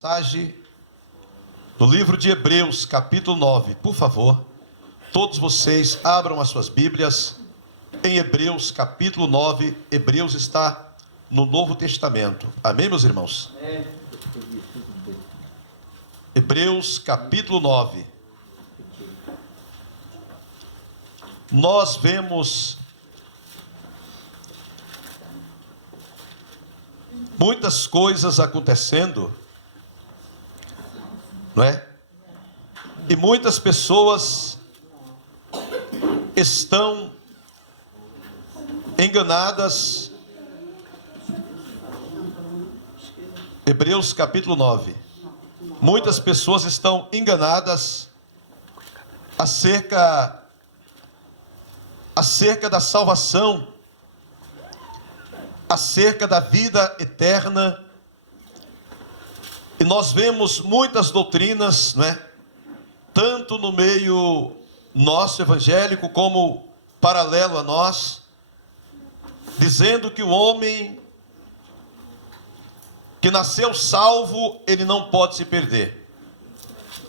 Passagem do livro de Hebreus, capítulo 9. Por favor, todos vocês abram as suas Bíblias em Hebreus, capítulo 9. Hebreus está no Novo Testamento. Amém, meus irmãos? Hebreus, capítulo 9. Nós vemos muitas coisas acontecendo, não é? E muitas pessoas estão enganadas. Hebreus capítulo 9. Muitas pessoas estão enganadas acerca da salvação, acerca da vida eterna. E nós vemos muitas doutrinas, não é? Tanto no meio nosso evangélico como paralelo a nós, dizendo que o homem que nasceu salvo, ele não pode se perder.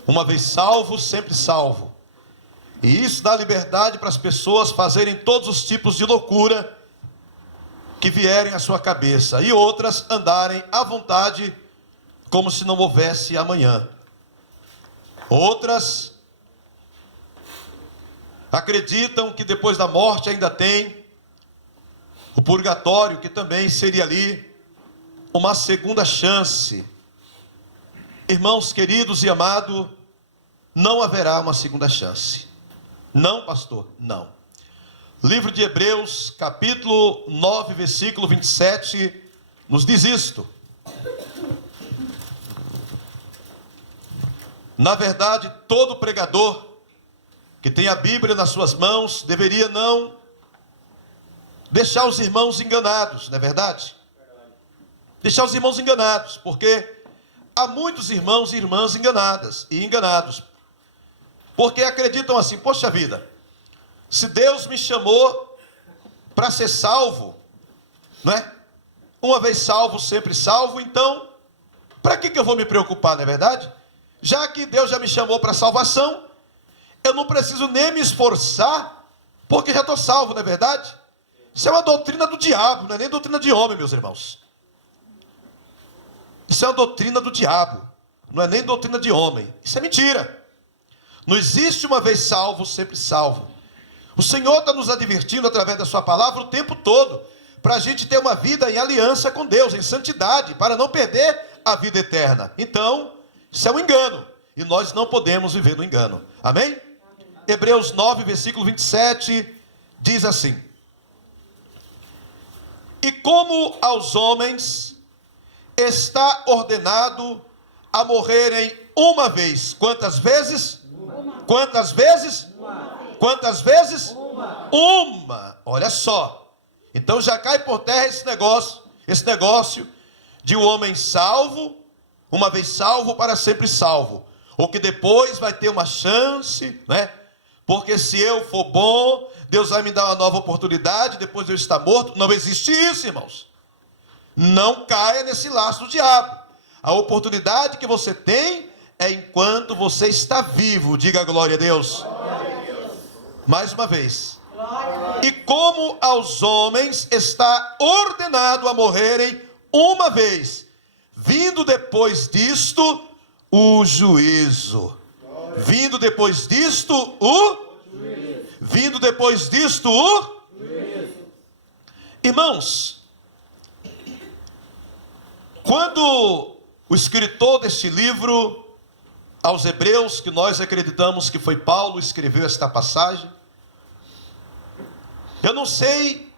Uma vez salvo, sempre salvo. E isso dá liberdade para as pessoas fazerem todos os tipos de loucura que vierem à sua cabeça, e outras andarem à vontade como se não houvesse amanhã. Outras acreditam que depois da morte ainda tem o purgatório, que também seria ali uma segunda chance. Irmãos queridos e amados, não haverá uma segunda chance. Não, pastor? Não. Livro de Hebreus, capítulo 9, versículo 27, nos diz isto. Na verdade, todo pregador que tem a Bíblia nas suas mãos deveria não deixar os irmãos enganados, não é verdade? Deixar os irmãos enganados, porque há muitos irmãos e irmãs enganadas e enganados, porque acreditam assim: poxa vida, se Deus me chamou para ser salvo, não é? Uma vez salvo, sempre salvo, então, para que eu vou me preocupar, não é verdade? Já que Deus já me chamou para salvação, eu não preciso nem me esforçar, porque já estou salvo, não é verdade? Isso é uma doutrina do diabo, não é nem doutrina de homem, meus irmãos. Isso é uma doutrina do diabo, não é nem doutrina de homem. Isso é mentira. Não existe uma vez salvo, sempre salvo. O Senhor está nos advertindo através da sua palavra o tempo todo, para a gente ter uma vida em aliança com Deus, em santidade, para não perder a vida eterna. Então, isso é um engano, e nós não podemos viver no engano. Amém? Hebreus 9, versículo 27, diz assim: e como aos homens está ordenado a morrerem uma vez. Quantas vezes? Uma. Quantas vezes? Uma. Quantas vezes? Uma. Olha só. Então já cai por terra esse negócio de um homem salvo, uma vez salvo, para sempre salvo. Ou que depois vai ter uma chance, né? Porque se eu for bom, Deus vai me dar uma nova oportunidade, depois de eu estar morto. Não existe isso, irmãos. Não caia nesse laço do diabo. A oportunidade que você tem é enquanto você está vivo. Diga glória a Deus. Glória a Deus. Mais uma vez. E como aos homens está ordenado a morrerem uma vez, vindo depois disto o juízo. Vindo depois disto o juízo. Vindo depois disto o juízo. Irmãos, quando o escritor deste livro aos Hebreus, que nós acreditamos que foi Paulo, escreveu esta passagem, eu não sei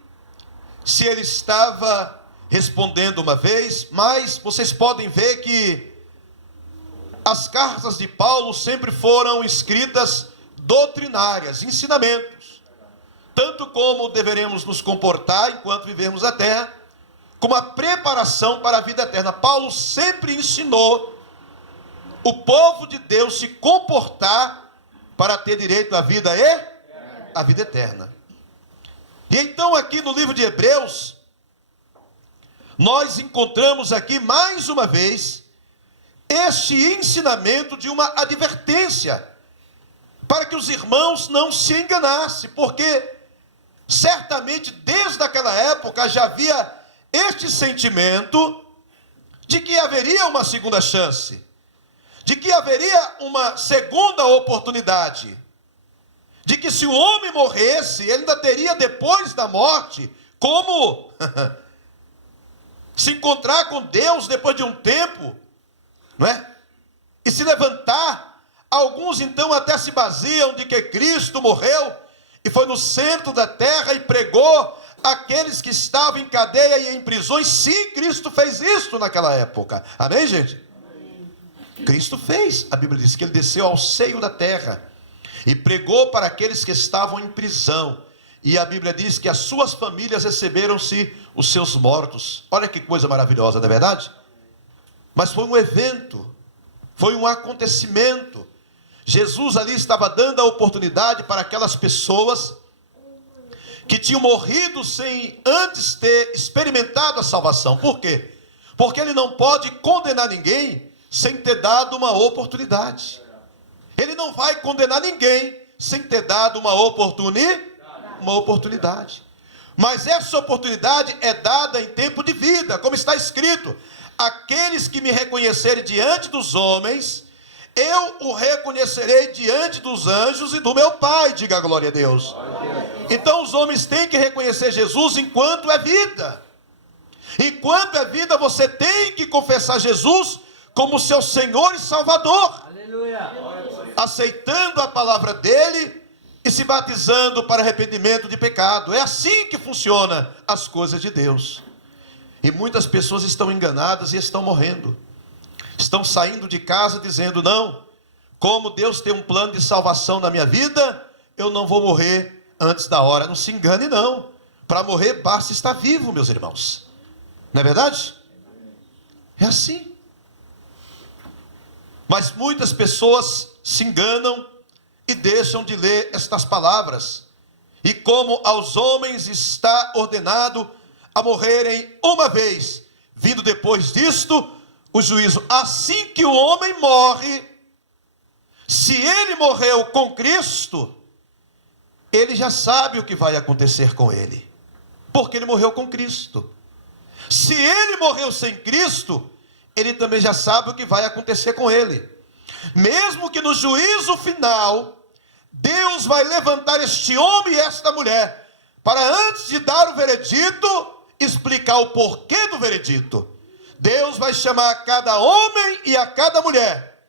se ele estava respondendo uma vez, mas vocês podem ver que as cartas de Paulo sempre foram escritas doutrinárias, ensinamentos, tanto como deveremos nos comportar enquanto vivermos a terra, como a preparação para a vida eterna. Paulo sempre ensinou o povo de Deus se comportar para ter direito à vida eterna. E então aqui no livro de Hebreus, nós encontramos aqui mais uma vez este ensinamento de uma advertência, para que os irmãos não se enganassem, porque certamente desde aquela época já havia este sentimento de que haveria uma segunda chance, de que haveria uma segunda oportunidade, de que se o homem morresse, ele ainda teria depois da morte como se encontrar com Deus depois de um tempo, não é? E se levantar. Alguns então até se baseiam de que Cristo morreu e foi no centro da terra e pregou aqueles que estavam em cadeia e em prisões. Sim, Cristo fez isso naquela época. Amém, gente? Amém. Cristo fez. A Bíblia diz que ele desceu ao seio da terra e pregou para aqueles que estavam em prisão. E a Bíblia diz que as suas famílias receberam-se os seus mortos. Olha que coisa maravilhosa, não é verdade? Mas foi um evento, foi um acontecimento. Jesus ali estava dando a oportunidade para aquelas pessoas que tinham morrido sem antes ter experimentado a salvação. Por quê? Porque ele não pode condenar ninguém sem ter dado uma oportunidade. Ele não vai condenar ninguém sem ter dado uma oportunidade. Mas essa oportunidade é dada em tempo de vida, como está escrito: aqueles que me reconhecerem diante dos homens, eu o reconhecerei diante dos anjos e do meu Pai. Diga a glória a Deus. Então os homens têm que reconhecer Jesus enquanto é vida. Enquanto é vida, você tem que confessar Jesus como seu Senhor e Salvador. Aleluia. Aceitando a palavra dele e se batizando para arrependimento de pecado. É assim que funciona as coisas de Deus. E muitas pessoas estão enganadas e estão morrendo. Estão saindo de casa dizendo: não, como Deus tem um plano de salvação na minha vida, eu não vou morrer antes da hora. Não se engane não. Para morrer basta estar vivo, meus irmãos. Não é verdade? É assim. Mas muitas pessoas se enganam e deixam de ler estas palavras. E como aos homens está ordenado a morrerem uma vez, vindo depois disto o juízo. Assim que o homem morre, se ele morreu com Cristo, ele já sabe o que vai acontecer com ele, porque ele morreu com Cristo. Se ele morreu sem Cristo, ele também já sabe o que vai acontecer com ele. Mesmo que no juízo final, Deus vai levantar este homem e esta mulher, para antes de dar o veredito, explicar o porquê do veredito. Deus vai chamar a cada homem e a cada mulher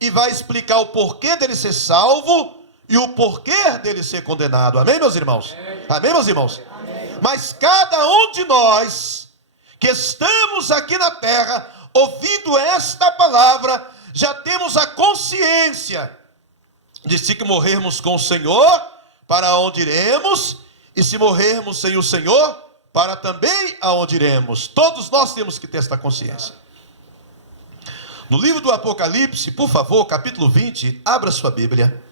e vai explicar o porquê dele ser salvo e o porquê dele ser condenado. Amém, meus irmãos? Amém, meus irmãos? Amém. Mas cada um de nós que estamos aqui na terra, ouvindo esta palavra, já temos a consciência de se que morrermos com o Senhor, para onde iremos, e se morrermos sem o Senhor, para também aonde iremos. Todos nós temos que ter esta consciência. No livro do Apocalipse, por favor, capítulo 20, abra sua Bíblia.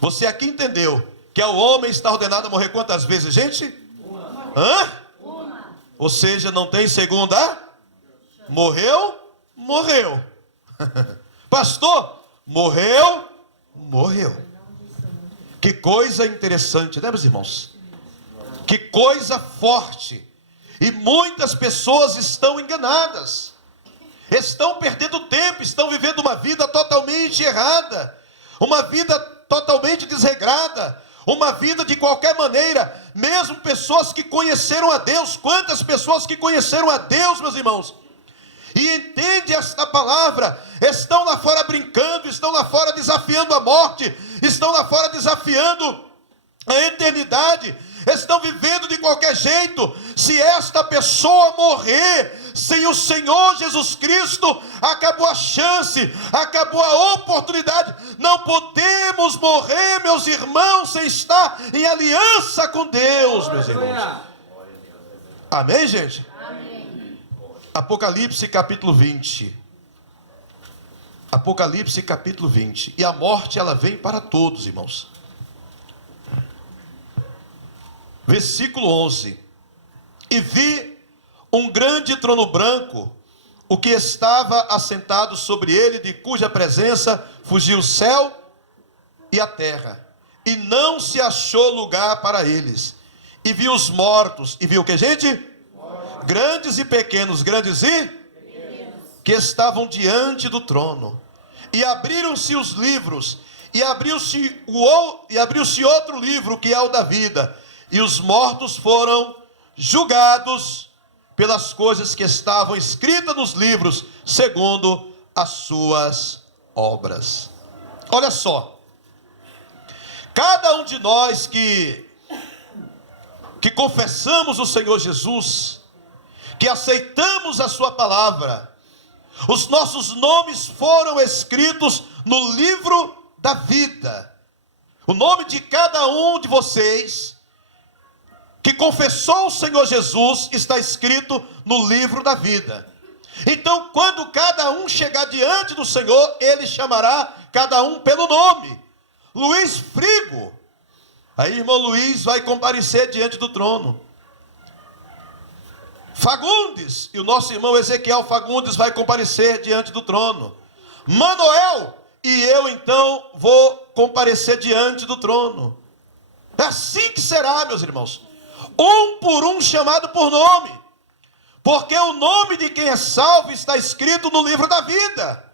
Você aqui entendeu que o homem está ordenado a morrer quantas vezes, gente? Uma. Hã? Uma. Ou seja, não tem segunda? Morreu? Morreu. Pastor, morreu? Morreu. Que coisa interessante, né, meus irmãos? Que coisa forte. E muitas pessoas estão enganadas, estão perdendo tempo, estão vivendo uma vida totalmente errada, uma vida totalmente desregrada, uma vida de qualquer maneira. Mesmo pessoas que conheceram a Deus. Quantas pessoas que conheceram a Deus, meus irmãos, e entendem esta palavra, estão lá fora brincando, estão lá fora desafiando a morte, estão lá fora desafiando a eternidade, estão vivendo de qualquer jeito. Se esta pessoa morrer sem o Senhor Jesus Cristo, acabou a chance, acabou a oportunidade. Não podemos morrer, meus irmãos, sem estar em aliança com Deus, meus irmãos. Amém, gente? Amém. Apocalipse capítulo 20. Apocalipse capítulo 20. E a morte, ela vem para todos, irmãos. Versículo 11. E vi um grande trono branco, o que estava assentado sobre ele, de cuja presença fugiu o céu e a terra, e não se achou lugar para eles. E viu os mortos, e viu o que, gente? Grandes e pequenos, grandes e pequenos, que estavam diante do trono. E abriram-se os livros, e abriu-se outro livro, que é o da vida. E os mortos foram julgados pelas coisas que estavam escritas nos livros, segundo as suas obras. Olha só, cada um de nós que confessamos o Senhor Jesus, que aceitamos a sua palavra, os nossos nomes foram escritos no livro da vida. O nome de cada um de vocês que confessou o Senhor Jesus está escrito no livro da vida. Então, quando cada um chegar diante do Senhor, ele chamará cada um pelo nome. Luiz Frigo, aí irmão Luiz vai comparecer diante do trono. Fagundes, e o nosso irmão Ezequiel Fagundes vai comparecer diante do trono. Manoel, e eu então vou comparecer diante do trono. É assim que será, meus irmãos. Um por um, chamado por nome. Porque o nome de quem é salvo está escrito no livro da vida.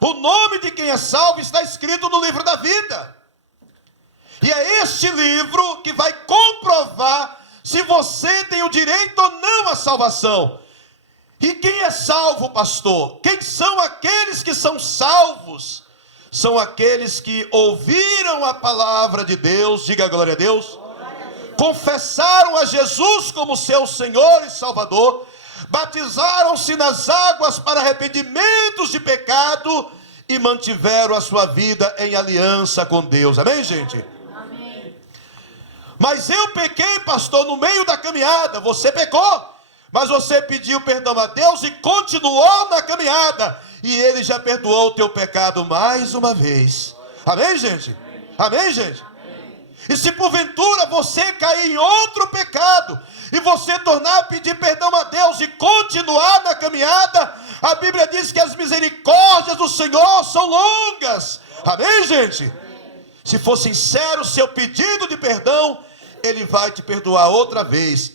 O nome de quem é salvo está escrito no livro da vida. E é este livro que vai comprovar se você tem o direito ou não à salvação. E quem é salvo, pastor? Quem são aqueles que são salvos? São aqueles que ouviram a palavra de Deus, diga glória a Deus, confessaram a Jesus como seu Senhor e Salvador, batizaram-se nas águas para arrependimentos de pecado e mantiveram a sua vida em aliança com Deus. Amém, gente? Amém. Mas eu pequei, pastor, no meio da caminhada. Você pecou, mas você pediu perdão a Deus e continuou na caminhada. E Ele já perdoou o teu pecado mais uma vez. Amém, gente? Amém, gente? E se porventura você cair em outro pecado, e você tornar a pedir perdão a Deus e continuar na caminhada, a Bíblia diz que as misericórdias do Senhor são longas. Amém, gente? Se for sincero o seu pedido de perdão, Ele vai te perdoar outra vez.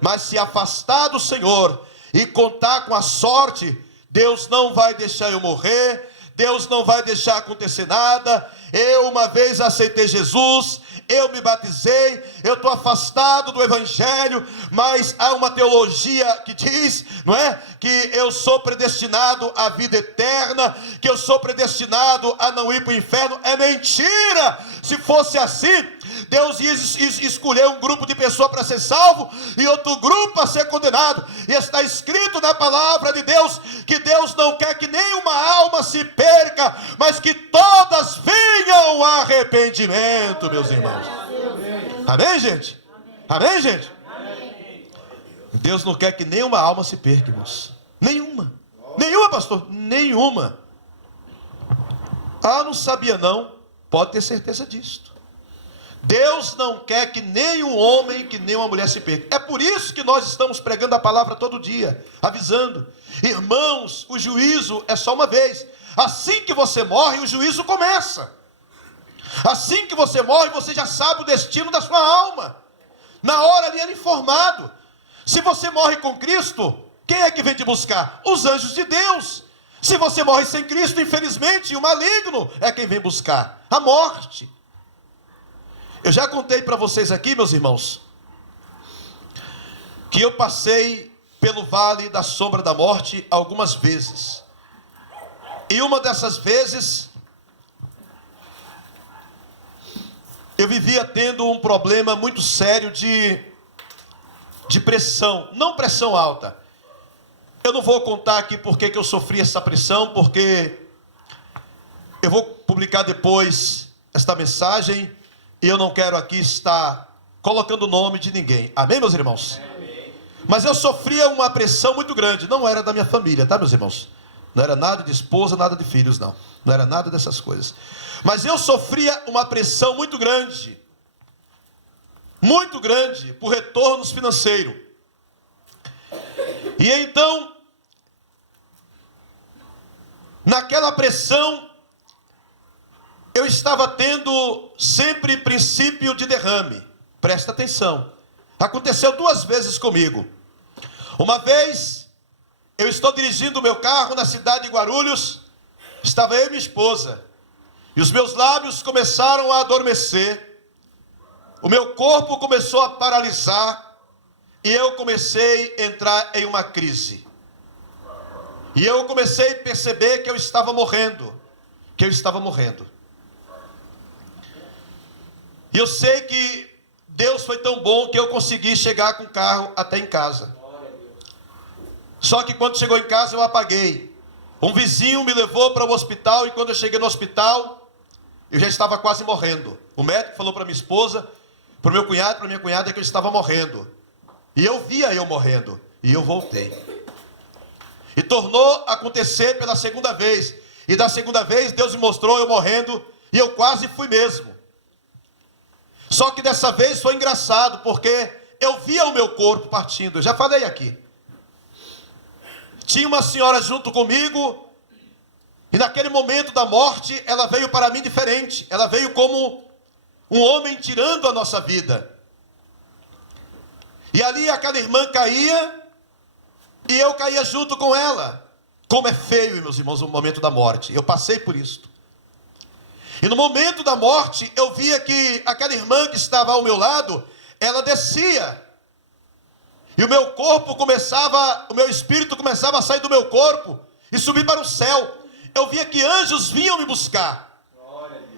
Mas se afastar do Senhor e contar com a sorte, Deus não vai deixar eu morrer, Deus não vai deixar acontecer nada. Eu uma vez aceitei Jesus, eu me batizei, eu estou afastado do Evangelho, mas há uma teologia que diz, não é? Que eu sou predestinado à vida eterna, que eu sou predestinado a não ir para o inferno. É mentira! Se fosse assim, Deus ia escolher um grupo de pessoas para ser salvo e outro grupo para ser condenado. E está escrito na palavra de Deus que Deus não quer que nenhuma alma se perca, mas que todas venham ao arrependimento, meus irmãos. Amém, gente? Amém, gente? Deus não quer que nenhuma alma se perca, irmãos. Nenhuma. Nenhuma, pastor. Nenhuma. Ah, não sabia não. Pode ter certeza disso. Deus não quer que nem um homem, que nem uma mulher se perca. É por isso que nós estamos pregando a palavra todo dia, avisando. Irmãos, o juízo é só uma vez. Assim que você morre, o juízo começa. Assim que você morre, você já sabe o destino da sua alma. Na hora ali era informado. Se você morre com Cristo, quem é que vem te buscar? Os anjos de Deus. Se você morre sem Cristo, infelizmente, o maligno é quem vem buscar. A morte. Eu já contei para vocês aqui, meus irmãos, que eu passei pelo vale da sombra da morte algumas vezes. E uma dessas vezes, eu vivia tendo um problema muito sério de pressão, não pressão alta. Eu não vou contar aqui porque que eu sofri essa pressão, porque eu vou publicar depois esta mensagem e eu não quero aqui estar colocando o nome de ninguém. Amém, meus irmãos? Amém. Mas eu sofria uma pressão muito grande, não era da minha família, tá, meus irmãos? Não era nada de esposa, nada de filhos, não. Não era nada dessas coisas. Mas eu sofria uma pressão muito grande por retornos financeiros. E então, Naquela pressão, eu estava tendo sempre princípio de derrame. Presta atenção. Aconteceu 2 vezes comigo. Uma vez, eu estou dirigindo o meu carro na cidade de Guarulhos. Estava eu e minha esposa. E os meus lábios começaram a adormecer. O meu corpo começou a paralisar. E eu comecei a entrar em uma crise. E eu comecei a perceber que eu estava morrendo. E eu sei que Deus foi tão bom que eu consegui chegar com o carro até em casa. Só que quando chegou em casa eu apaguei. Um vizinho me levou para o hospital e quando eu cheguei no hospital, eu já estava quase morrendo. O médico falou para minha esposa, para o meu cunhado, para minha cunhada que eu estava morrendo. E eu via eu morrendo. E eu voltei. E tornou a acontecer pela segunda vez. E da segunda vez Deus me mostrou eu morrendo. E eu quase fui mesmo. Só que dessa vez foi engraçado. Porque eu via o meu corpo partindo. Eu já falei aqui. Tinha uma senhora junto comigo. E naquele momento da morte ela veio para mim diferente. Ela veio como um homem tirando a nossa vida. E ali aquela irmã caía. E eu caía junto com ela. Como é feio, meus irmãos, o momento da morte. Eu passei por isso. E no momento da morte, eu via que aquela irmã que estava ao meu lado, ela descia. E o meu corpo começava, o meu espírito começava a sair do meu corpo e subir para o céu. Eu via que anjos vinham me buscar.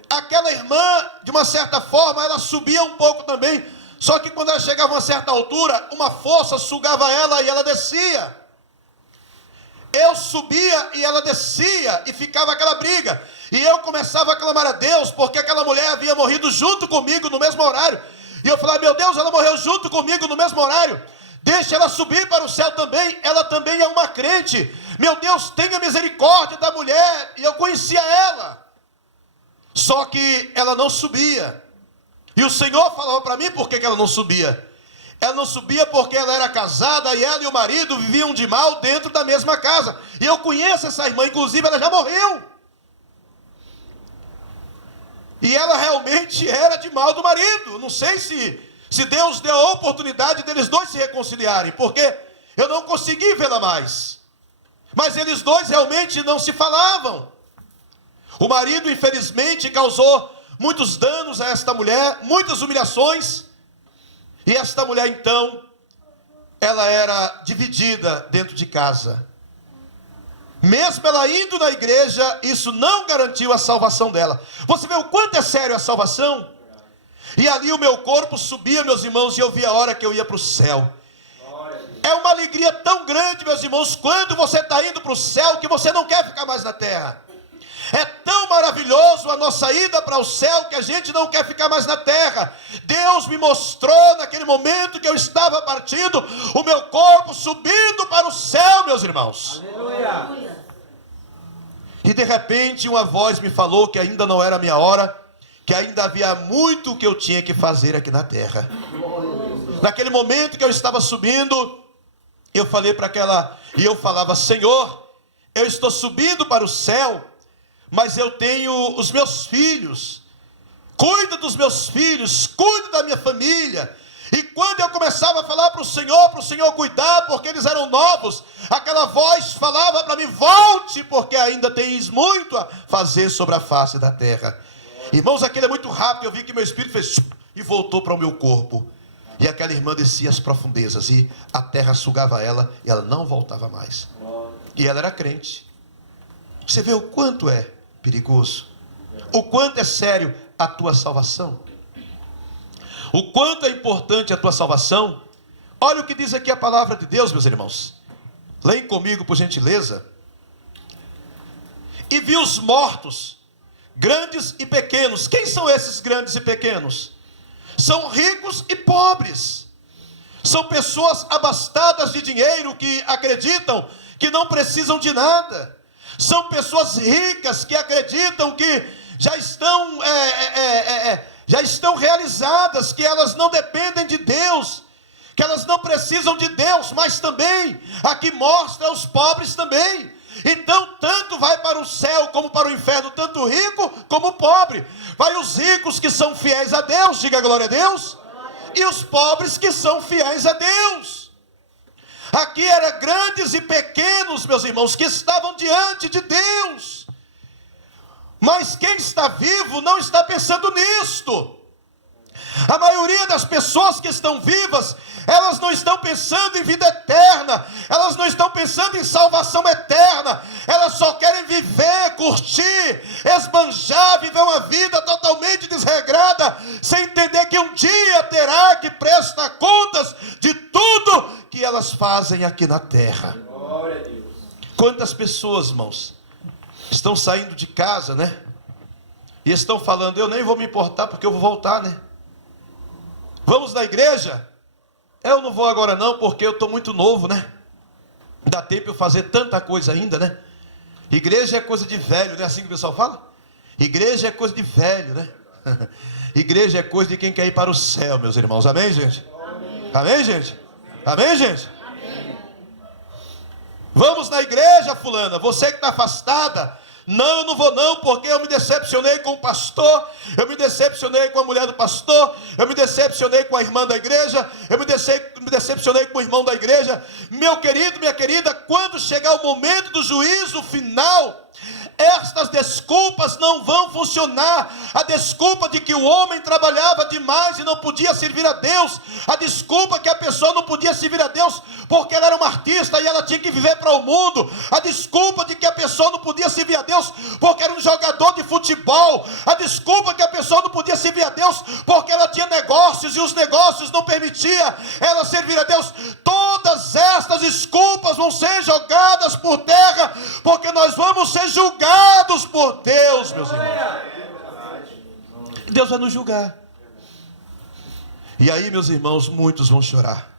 Aquela irmã, de uma certa forma, ela subia um pouco também. Só que quando ela chegava a uma certa altura, uma força sugava ela e ela descia. Eu subia e ela descia e ficava aquela briga. E eu começava a clamar a Deus, porque aquela mulher havia morrido junto comigo no mesmo horário. E eu falava, meu Deus, ela morreu junto comigo no mesmo horário. Deixa ela subir para o céu também, ela também é uma crente. Meu Deus, tenha misericórdia da mulher. E eu conhecia ela. Só que ela não subia. E o Senhor falava para mim por que ela não subia. Ela não subia porque ela era casada e ela e o marido viviam de mal dentro da mesma casa. E eu conheço essa irmã, inclusive ela já morreu. E ela realmente era de mal do marido. Não sei se Deus deu a oportunidade deles dois se reconciliarem, porque eu não consegui vê-la mais. Mas eles dois realmente não se falavam. O marido, infelizmente, causou muitos danos a esta mulher, muitas humilhações. E esta mulher, então, ela era dividida dentro de casa. Mesmo ela indo na igreja, isso não garantiu a salvação dela. Você vê o quanto é sério a salvação? E ali o meu corpo subia, meus irmãos, e eu via a hora que eu ia para o céu. É uma alegria tão grande, meus irmãos, quando você está indo para o céu, que você não quer ficar mais na terra. É tão maravilhoso a nossa ida para o céu que a gente não quer ficar mais na terra. Deus me mostrou naquele momento que eu estava partindo, o meu corpo subindo para o céu, meus irmãos. Aleluia. E de repente uma voz me falou que ainda não era a minha hora, que ainda havia muito que eu tinha que fazer aqui na terra. Naquele momento que eu estava subindo, eu falei para aquela, e eu falava, Senhor, eu estou subindo para o céu, mas eu tenho os meus filhos. Cuida dos meus filhos, cuida da minha família. E quando eu começava a falar para o Senhor cuidar, porque eles eram novos, aquela voz falava para mim, volte, porque ainda tens muito a fazer sobre a face da terra. Irmãos, aquele é muito rápido, eu vi que meu espírito fez e voltou para o meu corpo. E aquela irmã descia as profundezas e a terra sugava ela e ela não voltava mais. E ela era crente. Você vê o quanto é perigoso, o quanto é sério a tua salvação, o quanto é importante a tua salvação. Olha o que diz aqui a palavra de Deus, meus irmãos. Leem comigo, por gentileza. E vi os mortos, grandes e pequenos. Quem são esses grandes e pequenos? São ricos e pobres. São pessoas abastadas de dinheiro que acreditam que não precisam de nada. São pessoas ricas que acreditam que já estão realizadas, que elas não dependem de Deus, que elas não precisam de Deus, mas também aqui mostra os pobres também. Então, tanto vai para o céu como para o inferno, tanto o rico como o pobre. Vai os ricos que são fiéis a Deus, diga glória a Deus, e os pobres que são fiéis a Deus. Aqui eram grandes e pequenos, meus irmãos, que estavam diante de Deus. Mas quem está vivo não está pensando nisto. A maioria das pessoas que estão vivas, elas não estão pensando em vida eterna, elas não estão pensando em salvação eterna, elas só querem viver, curtir, esbanjar, viver uma vida totalmente desregrada, sem entender que um dia terá que prestar contas de tudo que elas fazem aqui na terra. Glória a Deus. Quantas pessoas, irmãos, estão saindo de casa, né? E estão falando, eu nem vou me importar porque eu vou voltar, né? Vamos na igreja? Eu não vou agora não, porque eu estou muito novo, né? Dá tempo eu fazer tanta coisa ainda, né? Igreja é coisa de velho, não é assim que o pessoal fala? Igreja é coisa de velho, né? Igreja é coisa de quem quer ir para o céu, meus irmãos. Amém, gente? Amém, amém gente? Amém, gente? Amém. Vamos na igreja, fulana, você que está afastada. Não, eu não vou não, porque eu me decepcionei com o pastor, eu me decepcionei com a mulher do pastor, eu me decepcionei com a irmã da igreja, eu me decepcionei com o irmão da igreja. Meu querido, minha querida, quando chegar o momento do juízo final, estas desculpas não vão funcionar. A desculpa de que o homem trabalhava demais e não podia servir a Deus, a desculpa que a pessoa não podia servir a Deus porque ela era uma artista e ela tinha que viver para o mundo, a desculpa de que a pessoa não podia servir a Deus porque era um jogador de futebol, a desculpa que a pessoa não podia servir a Deus porque ela tinha negócios e os negócios não permitiam ela servir a Deus. Todas estas desculpas vão ser jogadas por terra, porque nós vamos ser julgados por Deus, meus irmãos. Deus vai nos julgar. E aí, meus irmãos, muitos vão chorar.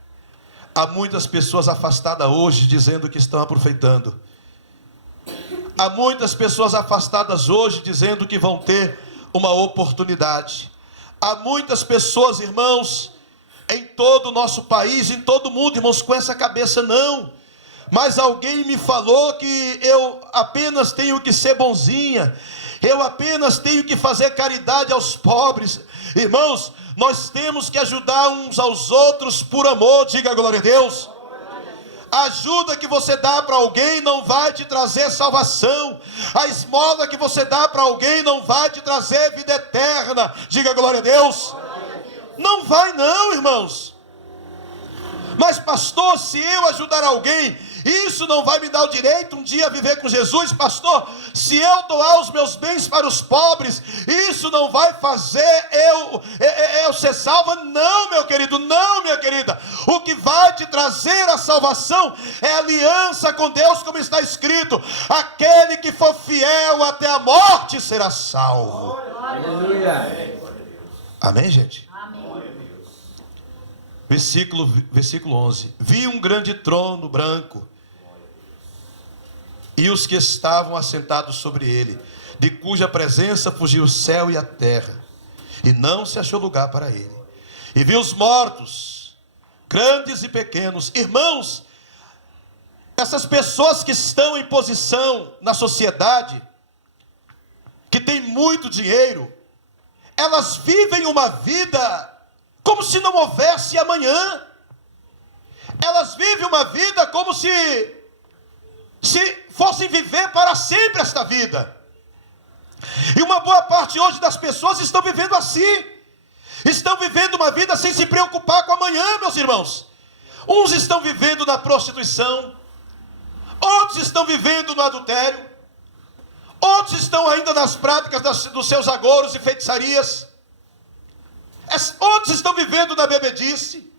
Há muitas pessoas afastadas hoje dizendo que estão aproveitando. Há muitas pessoas afastadas hoje dizendo que vão ter uma oportunidade. Há muitas pessoas, irmãos, em todo o nosso país, em todo o mundo, irmãos, com essa cabeça não. Mas alguém me falou que eu apenas tenho que ser bonzinha, eu apenas tenho que fazer caridade aos pobres. Irmãos, nós temos que ajudar uns aos outros por amor, diga glória a Deus. A ajuda que você dá para alguém não vai te trazer salvação, a esmola que você dá para alguém não vai te trazer vida eterna, diga glória a Deus. Não vai não, irmãos. Mas pastor, se eu ajudar alguém, isso não vai me dar o direito um dia a viver com Jesus? Pastor, se eu doar os meus bens para os pobres, isso não vai fazer eu ser salva? Não, meu querido, não, minha querida. O que vai te trazer a salvação é a aliança com Deus, como está escrito: aquele que for fiel até a morte será salvo. Aleluia. Amém, gente? Versículo 11. Vi um grande trono branco e os que estavam assentados sobre ele, de cuja presença fugiu o céu e a terra, e não se achou lugar para ele. E vi os mortos, grandes e pequenos. Irmãos, essas pessoas que estão em posição na sociedade, que tem muito dinheiro, elas vivem uma vida como se não houvesse amanhã. Elas vivem uma vida como se fossem viver para sempre esta vida. E uma boa parte hoje das pessoas estão vivendo assim. Estão vivendo uma vida sem se preocupar com amanhã, meus irmãos. Uns estão vivendo na prostituição, outros estão vivendo no adultério, outros estão ainda nas práticas dos seus agouros e feitiçarias, outros estão vivendo na bebedice,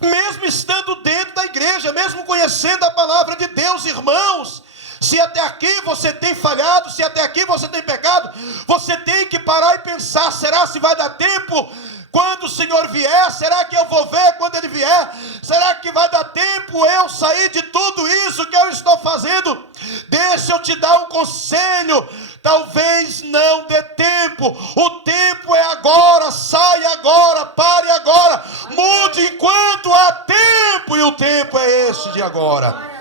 mesmo estando dentro da igreja, mesmo conhecendo a palavra de Deus. Irmãos, se até aqui você tem falhado, se até aqui você tem pecado, você tem que parar e pensar: será se vai dar tempo quando o Senhor vier? Será que eu vou ver quando Ele vier? Será que vai dar tempo eu sair de tudo isso que eu estou fazendo? Deixa eu te dar um conselho: talvez não dê tempo. O tempo é agora. Saia agora, pare agora, mude enquanto há tempo, e o tempo é este de agora.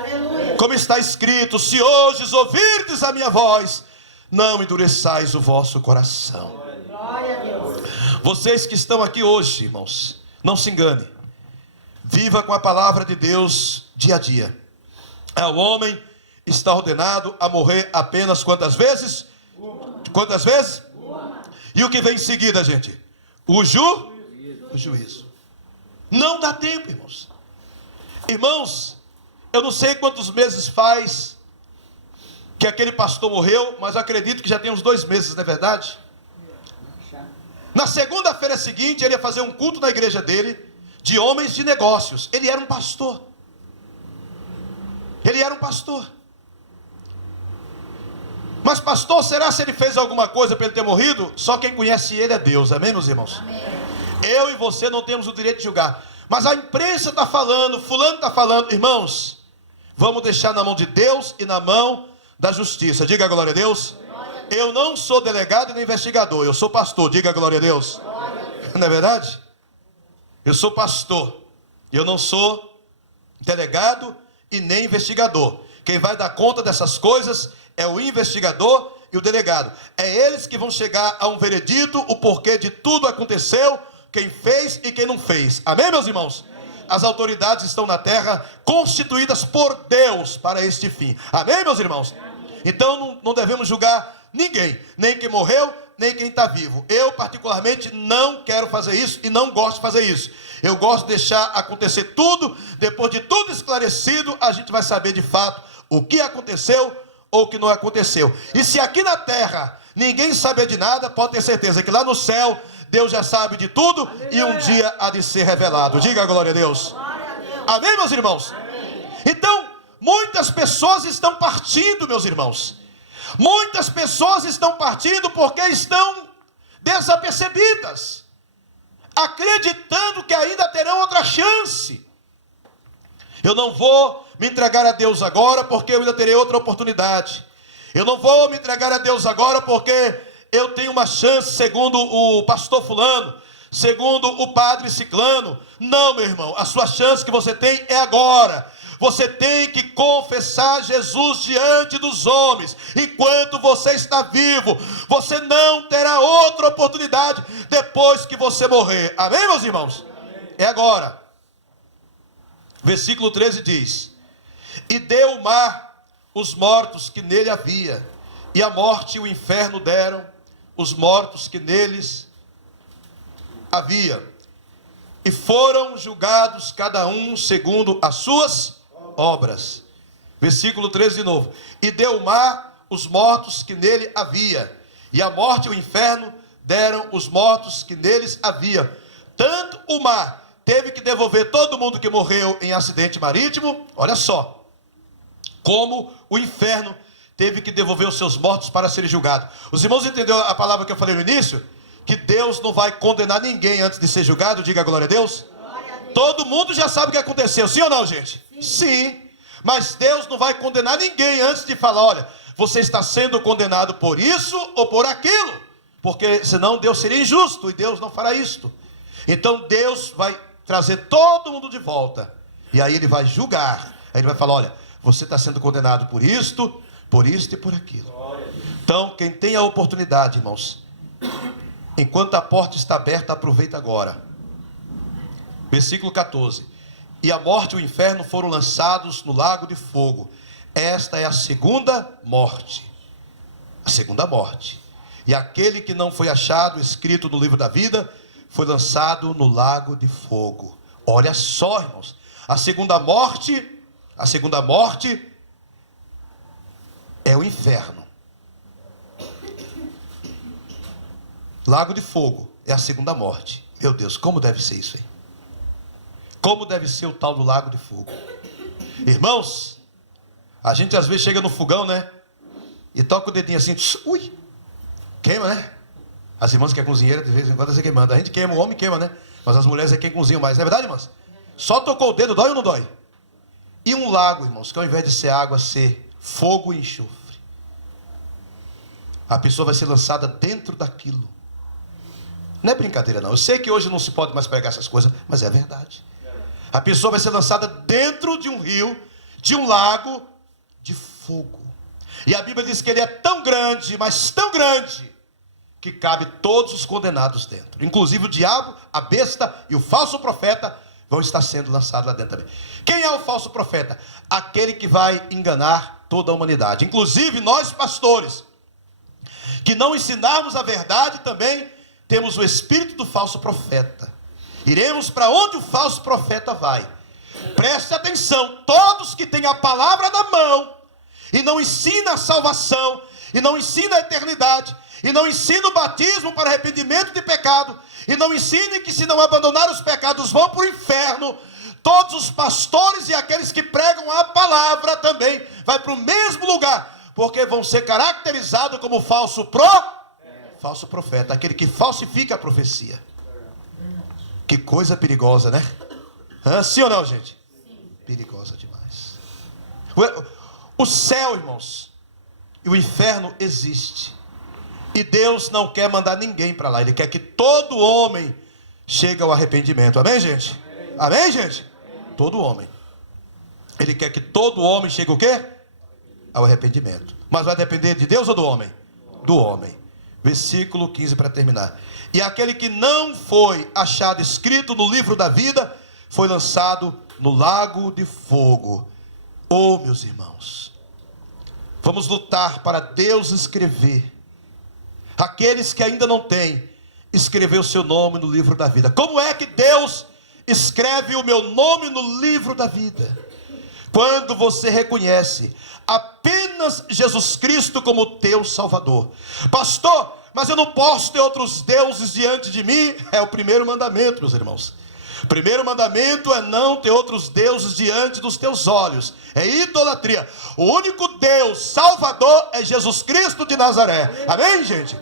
Aleluia. Como está escrito: se hoje ouvirdes a minha voz, não endureçais o vosso coração. Glória a Deus. Vocês que estão aqui hoje, irmãos, não se engane. Viva com a palavra de Deus dia a dia. O homem está ordenado a morrer apenas quantas vezes? Quantas vezes? E o que vem em seguida, gente? O juízo. Não dá tempo, irmãos. Irmãos, eu não sei quantos meses faz que aquele pastor morreu, mas eu acredito que já tem uns 2 meses, não é verdade? Na segunda-feira seguinte, ele ia fazer um culto na igreja dele, de homens de negócios. Ele era um pastor. Ele era um pastor. Mas pastor, será se ele fez alguma coisa para ele ter morrido? Só quem conhece ele é Deus, amém, meus irmãos? Amém. Eu e você não temos o direito de julgar. Mas a imprensa está falando, fulano está falando. Irmãos, vamos deixar na mão de Deus e na mão da justiça. Diga glória a Deus. Glória a Deus. Eu não sou delegado nem investigador, eu sou pastor. Diga glória a Deus. Glória a Deus. Não é verdade? Eu sou pastor. Eu não sou delegado e nem investigador. Quem vai dar conta dessas coisas é o investigador e o delegado. É eles que vão chegar a um veredito, o porquê de tudo aconteceu, quem fez e quem não fez. Amém, meus irmãos? Amém. As autoridades estão na terra constituídas por Deus para este fim. Amém, meus irmãos? Amém. Então não devemos julgar ninguém, nem quem morreu, nem quem está vivo. Eu particularmente não quero fazer isso e não gosto de fazer isso. Eu gosto de deixar acontecer tudo. Depois de tudo esclarecido, a gente vai saber de fato o que aconteceu ou o que não aconteceu. E se aqui na terra ninguém sabe de nada, pode ter certeza que lá no céu Deus já sabe de tudo. Aleluia. E um dia há de ser revelado. Diga a glória a Deus. Glória a Deus. Amém, meus irmãos? Amém. Então, muitas pessoas estão partindo, meus irmãos. Muitas pessoas estão partindo porque estão desapercebidas, acreditando que ainda terão outra chance. Eu não vou me entregar a Deus agora porque eu ainda terei outra oportunidade. Eu não vou me entregar a Deus agora porque eu tenho uma chance, segundo o pastor fulano, segundo o padre ciclano. Não, meu irmão, a sua chance que você tem é agora. Você tem que confessar Jesus diante dos homens. Enquanto você está vivo, você não terá outra oportunidade depois que você morrer. Amém, meus irmãos? Amém. É agora. Versículo 13 diz: e deu o mar os mortos que nele havia, e a morte e o inferno deram os mortos que neles havia, e foram julgados cada um segundo as suas obras. Versículo 13 de novo: e deu o mar os mortos que nele havia, e a morte e o inferno deram os mortos que neles havia. Tanto o mar teve que devolver todo mundo que morreu em acidente marítimo, olha só, como o inferno teve que devolver os seus mortos para serem julgados. Os irmãos entenderam a palavra que eu falei no início? Que Deus não vai condenar ninguém antes de ser julgado. Diga glória a Deus. Glória a Deus. Todo mundo já sabe o que aconteceu, sim ou não, gente? Sim. Mas Deus não vai condenar ninguém antes de falar: olha, você está sendo condenado por isso ou por aquilo, porque senão Deus seria injusto, e Deus não fará isto. Então Deus vai trazer todo mundo de volta, e aí Ele vai julgar. Aí Ele vai falar: olha, você está sendo condenado por isto e por aquilo. Então, quem tem a oportunidade, irmãos, enquanto a porta está aberta, aproveita agora. Versículo 14: e a morte e o inferno foram lançados no lago de fogo. Esta é a segunda morte. A segunda morte. E aquele que não foi achado escrito no livro da vida foi lançado no lago de fogo. Olha só, irmãos, a segunda morte é o inferno. Lago de fogo é a segunda morte. Meu Deus, como deve ser isso aí? Como deve ser o tal do lago de fogo? Irmãos, a gente às vezes chega no fogão, né? E toca o dedinho assim, ui, queima, né? As irmãs que é cozinheira, de vez em quando, você queimando. A gente queima, o homem queima, né? Mas as mulheres é quem cozinha mais, não é verdade, irmãs? Só tocou o dedo, dói ou não dói? E um lago, irmãos, que ao invés de ser água, ser fogo e enxofre. A pessoa vai ser lançada dentro daquilo. Não é brincadeira, não. Eu sei que hoje não se pode mais pregar essas coisas, mas é verdade. A pessoa vai ser lançada dentro de um rio de um lago de fogo. E a Bíblia diz que ele é tão grande, mas tão grande, que cabe todos os condenados dentro. Inclusive o diabo, a besta e o falso profeta vão estar sendo lançados lá dentro também. Quem é o falso profeta? Aquele que vai enganar toda a humanidade. Inclusive nós pastores, que não ensinarmos a verdade, também temos o espírito do falso profeta. Iremos para onde o falso profeta vai. Preste atenção, todos que têm a palavra na mão, e não ensina a salvação, e não ensina a eternidade, e não ensina o batismo para arrependimento de pecado, e não ensine que se não abandonar os pecados vão para o inferno, todos os pastores e aqueles que pregam a palavra também vai para o mesmo lugar, porque vão ser caracterizados como falso profeta, aquele que falsifica a profecia. Que coisa perigosa, né? Sim ou não, gente? Sim. Perigosa demais. O céu, irmãos, e o inferno existe. E Deus não quer mandar ninguém para lá. Ele quer que todo homem chegue ao arrependimento. Amém, gente? Amém, gente? Todo homem. Ele quer que todo homem chegue o quê? Ao arrependimento. Mas vai depender de Deus ou do homem? Do homem. Versículo 15 para terminar. E aquele que não foi achado escrito no livro da vida, foi lançado no lago de fogo. Oh, meus irmãos, vamos lutar para Deus escrever. Aqueles que ainda não têm, escrever o seu nome no livro da vida. Como é que Deus escreve o meu nome no livro da vida? Quando você reconhece apenas Jesus Cristo como teu Salvador. Pastor, mas eu não posso ter outros deuses diante de mim. É o primeiro mandamento, meus irmãos. O primeiro mandamento é não ter outros deuses diante dos teus olhos. É idolatria. O único Deus Salvador é Jesus Cristo de Nazaré. Amém, gente?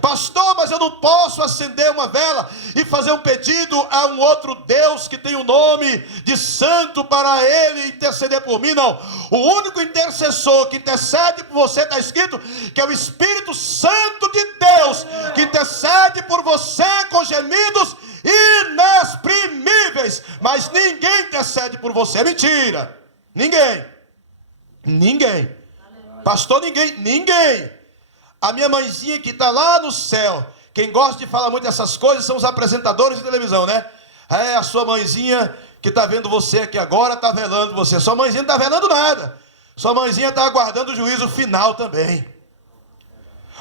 Pastor, mas eu não posso acender uma vela e fazer um pedido a um outro Deus que tem o nome de santo para ele interceder por mim. Não, o único intercessor que intercede por você, está escrito que é o Espírito Santo de Deus, que intercede por você com gemidos inexprimíveis. Mas ninguém intercede por você, é mentira. Ninguém. Pastor, ninguém. A minha mãezinha que está lá no céu, quem gosta de falar muito dessas coisas são os apresentadores de televisão, né? É a sua mãezinha que está vendo você aqui agora, está velando você. Sua mãezinha não está velando nada. Sua mãezinha está aguardando o juízo final também.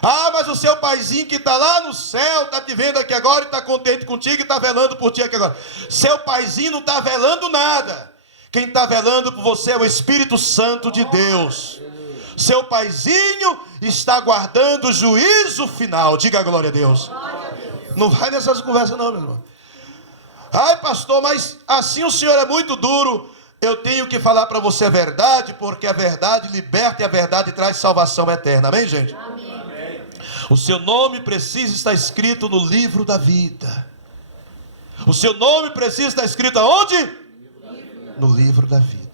Ah, mas o seu paizinho que está lá no céu, está te vendo aqui agora e está contente contigo e está velando por ti aqui agora. Seu paizinho não está velando nada. Quem está velando por você é o Espírito Santo de Deus. Seu paizinho está aguardando o juízo final. Diga a glória a Deus. Não vai nessas conversas não, meu irmão. Ai, pastor, mas assim o senhor é muito duro. Eu tenho que falar para você a verdade, porque a verdade liberta e a verdade traz salvação eterna. Amém, gente? Amém. O seu nome precisa estar escrito no livro da vida. O seu nome precisa estar escrito aonde? No livro da vida.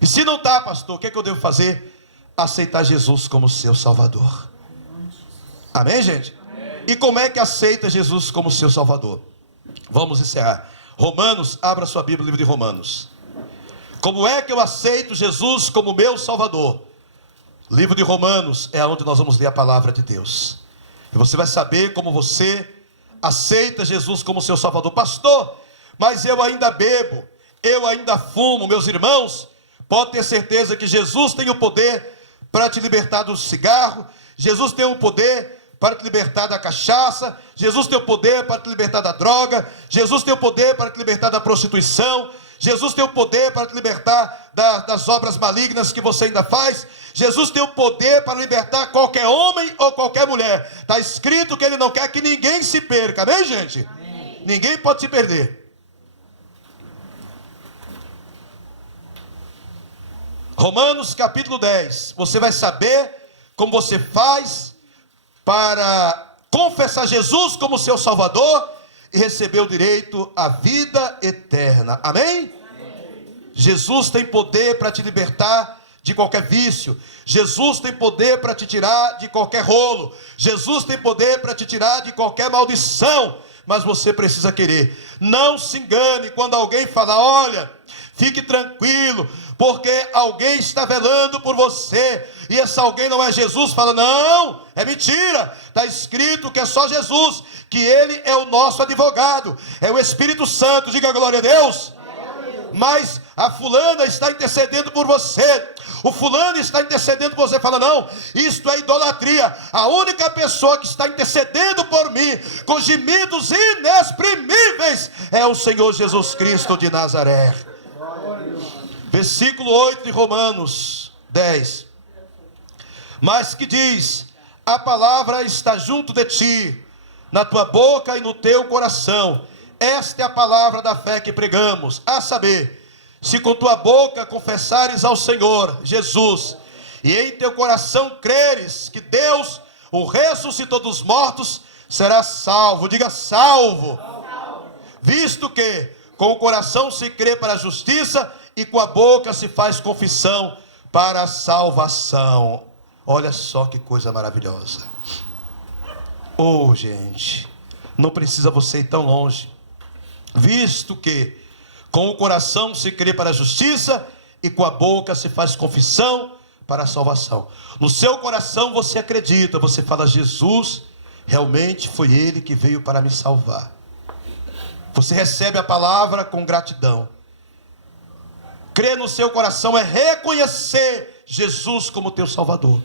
E se não está, pastor, o que é que eu devo fazer? Aceitar Jesus como seu Salvador. Amém, gente? Amém. E como é que aceita Jesus como seu Salvador? Vamos encerrar. Romanos, abra sua Bíblia, livro de Romanos. Como é que eu aceito Jesus como meu Salvador? Livro de Romanos é onde nós vamos ler a palavra de Deus. E você vai saber como você aceita Jesus como seu Salvador. Pastor, mas eu ainda bebo, eu ainda fumo. Meus irmãos, pode ter certeza que Jesus tem o poder para te libertar do cigarro. Jesus tem o poder para te libertar da cachaça. Jesus tem o poder para te libertar da droga. Jesus tem o poder para te libertar da prostituição. Jesus tem o poder para te libertar das obras malignas que você ainda faz. Jesus tem o poder para libertar qualquer homem ou qualquer mulher. Está escrito que ele não quer que ninguém se perca. Amém, gente? Amém. Ninguém pode se perder. Romanos capítulo 10, você vai saber como você faz para confessar Jesus como seu Salvador e receber o direito à vida eterna. Amém? Amém. Jesus tem poder para te libertar de qualquer vício. Jesus tem poder para te tirar de qualquer rolo. Jesus tem poder para te tirar de qualquer maldição. mas você precisa querer. Não se engane quando alguém fala: olha, fique tranquilo, porque alguém está velando por você, e esse alguém não é Jesus. Fala: não, é mentira. Está escrito que é só Jesus, que Ele é o nosso advogado, é o Espírito Santo. Diga glória a Deus. Mas a fulana está intercedendo por você, o fulano está intercedendo por você. Fala: não, isto é idolatria. A única pessoa que está intercedendo por mim com gemidos inexprimíveis é o Senhor Jesus Cristo de Nazaré. Versículo 8 de Romanos 10. Mas que diz: a palavra está junto de ti, na tua boca e no teu coração. Esta é a palavra da fé que pregamos, a saber, se com tua boca confessares ao Senhor Jesus, e em teu coração creres que Deus o ressuscitou dos mortos, serás salvo. Diga: salvo. Visto que com o coração se crê para a justiça, e com a boca se faz confissão para a salvação. Olha só que coisa maravilhosa. Oh, gente, não precisa você ir tão longe. Visto que com o coração se crê para a justiça, e com a boca se faz confissão para a salvação. No seu coração você acredita, você fala: Jesus, realmente foi Ele que veio para me salvar. Você recebe a palavra com gratidão. Crer no seu coração é reconhecer Jesus como teu Salvador.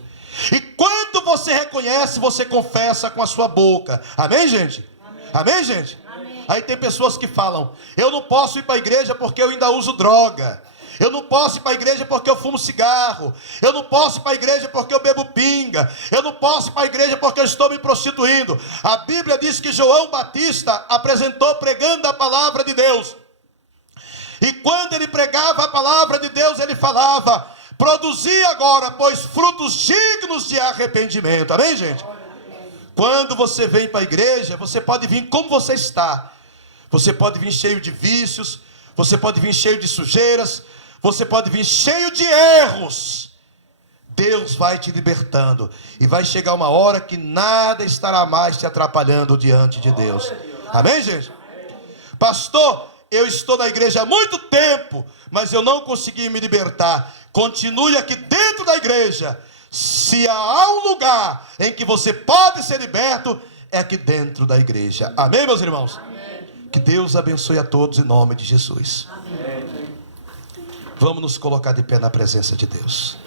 E quando você reconhece, você confessa com a sua boca. Amém, gente? Amém, amém, gente? Amém. Aí tem pessoas que falam: eu não posso ir para a igreja porque eu ainda uso droga. Eu não posso ir para a igreja porque eu fumo cigarro. Eu não posso ir para a igreja porque eu bebo pinga. Eu não posso ir para a igreja porque eu estou me prostituindo. A Bíblia diz que João Batista apresentou pregando a palavra de Deus. E quando ele pregava a palavra de Deus, ele falava: produzi agora, pois, frutos dignos de arrependimento. Amém, gente? Quando você vem para a igreja, você pode vir como você está. Você pode vir cheio de vícios, você pode vir cheio de sujeiras, você pode vir cheio de erros. Deus vai te libertando, e vai chegar uma hora que nada estará mais te atrapalhando diante de Deus. Amém, gente? Pastor, eu estou na igreja há muito tempo, mas eu não consegui me libertar. Continue aqui dentro da igreja. Se há um lugar em que você pode ser liberto, é aqui dentro da igreja. Amém, meus irmãos? Amém. Que Deus abençoe a todos em nome de Jesus. Amém. Vamos nos colocar de pé na presença de Deus.